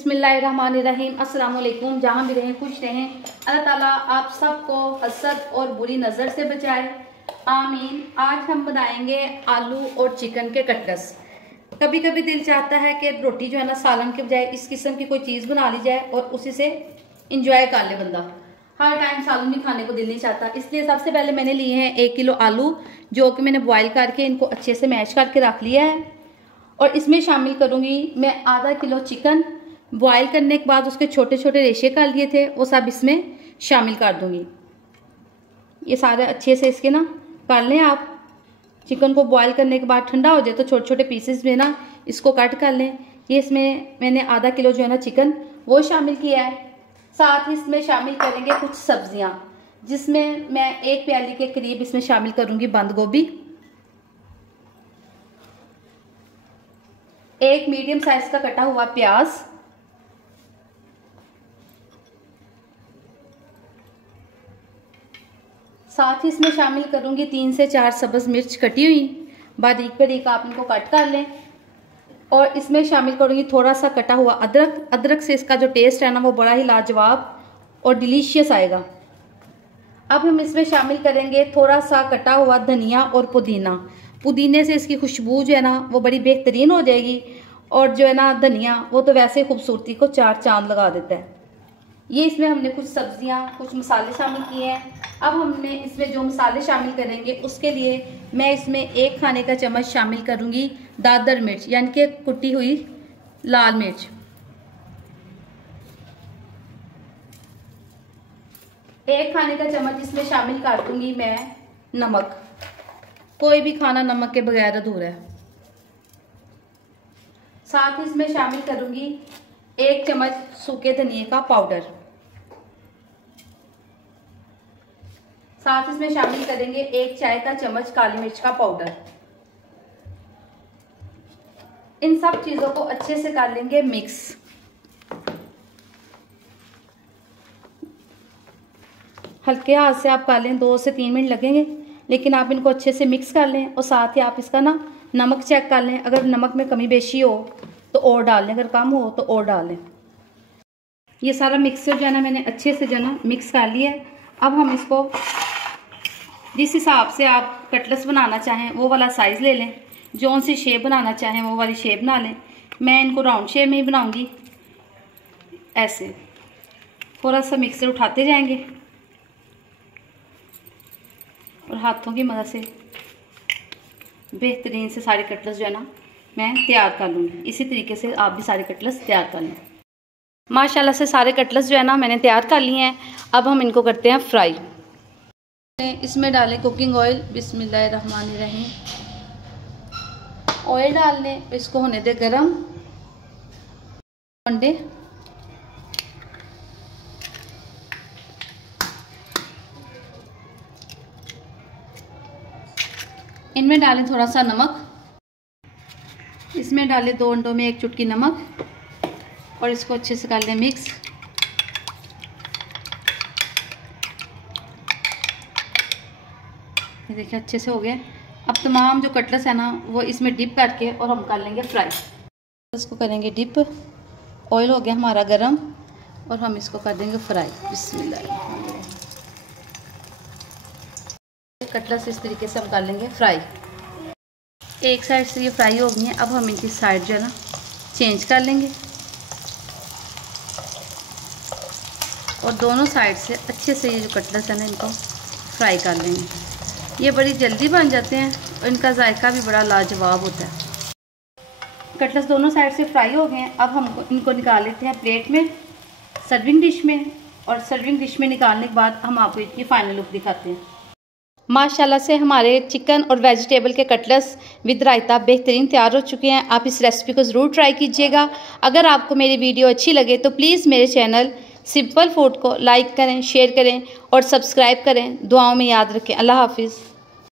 बिस्मिल्लाहिर्रहमानिर्रहीम। अस्सलाम वालेकुम। जहाँ भी रहें खुश रहें। अल्लाह ताला आप सबको हसद और बुरी नज़र से बचाए, आमीन। आज हम बनाएंगे आलू और चिकन के कटलेट्स। कभी कभी दिल चाहता है कि रोटी जो है ना सालन के बजाय इस किस्म की कोई चीज़ बना ली जाए और उसी से इंजॉय कर ले बंदा। हर टाइम सालन भी खाने को दिल नहीं चाहता, इसलिए सबसे पहले मैंने लिए हैं 1 किलो आलू, जो कि मैंने बॉयल करके इनको अच्छे से मैश करके रख लिया है। और इसमें शामिल करूंगी मैं आधा किलो चिकन। बॉयल करने के बाद उसके छोटे छोटे रेशे कर लिए थे, वो सब इसमें शामिल कर दूंगी। ये सारे अच्छे से इसके ना कर लें आप। चिकन को बॉयल करने के बाद ठंडा हो जाए तो छोटे छोटे पीसेस में ना इसको कट कर लें। ये इसमें मैंने आधा किलो जो है ना चिकन वो शामिल किया है। साथ ही इसमें शामिल करेंगे कुछ सब्जियां, जिसमें मैं 1 प्याली के करीब इसमें शामिल करूंगी बंद गोभी, 1 मीडियम साइज का कटा हुआ प्याज, साथ ही इसमें शामिल करूंगी 3 से 4 सब्ज मिर्च कटी हुई, बारीक बारीक आप इनको कट कर लें। और इसमें शामिल करूंगी थोड़ा सा कटा हुआ अदरक। अदरक से इसका जो टेस्ट है ना वो बड़ा ही लाजवाब और डिलीशियस आएगा। अब हम इसमें शामिल करेंगे थोड़ा सा कटा हुआ धनिया और पुदीना। पुदीने से इसकी खुशबू जो है ना वो बड़ी बेहतरीन हो जाएगी, और जो है ना धनिया वो तो वैसे खूबसूरती को 4 चांद लगा देता है। ये इसमें हमने कुछ सब्जियां कुछ मसाले शामिल किए हैं। अब हमने इसमें जो मसाले शामिल करेंगे उसके लिए मैं इसमें 1 खाने का चम्मच शामिल करूंगी दादर मिर्च, यानी कि कुटी हुई लाल मिर्च। 1 खाने का चम्मच इसमें शामिल कर दूंगी मैं नमक। कोई भी खाना नमक के बगैर अधूरा है। साथ ही इसमें शामिल करूंगी 1 चम्मच सूखे धनिए का पाउडर। साथ ही इसमें शामिल करेंगे 1 चाय का चम्मच काली मिर्च का पाउडर। इन सब चीजों को अच्छे से कर लेंगे मिक्स। हल्के हाथ से आप कर लें, 2 से 3 मिनट लगेंगे, लेकिन आप इनको अच्छे से मिक्स कर लें। और साथ ही आप इसका ना नमक चेक कर लें, अगर नमक में कमी बेशी हो तो और डाल लें, अगर कम हो तो और डाल लें। ये सारा मिक्सर जो है ना मैंने अच्छे से जो है ना मिक्स कर लिया है। अब हम इसको जिस हिसाब से आप कटलेट्स बनाना चाहें वो वाला साइज़ ले लें, जौन सी शेप बनाना चाहें वो वाली शेप बना लें। मैं इनको राउंड शेप में ही बनाऊंगी। ऐसे थोड़ा सा मिक्सर उठाते जाएंगे और हाथों की मदद से बेहतरीन से सारे कटलेट्स जो है ना मैं तैयार कर लूँगी। इसी तरीके से आप भी सारे कटलेट्स तैयार कर लें। माशाल्लाह से सारे कटलेट्स जो है ना मैंने तैयार कर लिए हैं। अब हम इनको करते हैं फ्राई। इसमें डालें कुकिंग ऑयल, बिस्मिल्लाहिर्रहमानिर्रहीम। ऑयल डाल लें, इसको होने दे गरम। अंडे इनमें डालें थोड़ा सा नमक। इसमें डालें 2 अंडों में 1 चुटकी नमक और इसको अच्छे से कर लें मिक्स। ये देखिए अच्छे से हो गया। अब तमाम जो कटलेट्स है ना वो इसमें डिप करके और हम कर लेंगे फ्राई। इसको करेंगे डिप। ऑयल हो गया हमारा गरम और हम इसको कर देंगे फ्राई। बिस्मिल्लाह। कटलेट्स इस तरीके से हम कर लेंगे फ्राई। एक साइड से ये फ्राई हो गई हैं। अब हम इनकी साइड जो है ना चेंज कर लेंगे और दोनों साइड से अच्छे से ये जो कटलेट्स है ना इनको फ्राई कर लेंगे। ये बड़ी जल्दी बन जाते हैं और इनका जायका भी बड़ा लाजवाब होता है। कटलेट्स दोनों साइड से फ्राई हो गए हैं। अब हम इनको निकाल लेते हैं प्लेट में, सर्विंग डिश में। और सर्विंग डिश में निकालने के बाद हम आपको इनकी फाइनल लुक दिखाते हैं। माशाल्लाह से हमारे चिकन और वेजिटेबल के कटलेट्स विद रायता बेहतरीन तैयार हो चुके हैं। आप इस रेसिपी को ज़रूर ट्राई कीजिएगा। अगर आपको मेरी वीडियो अच्छी लगे तो प्लीज़ मेरे चैनल सिंपल फूड को लाइक करें, शेयर करें और सब्सक्राइब करें। दुआओं में याद रखें। अल्लाह हाफिज़।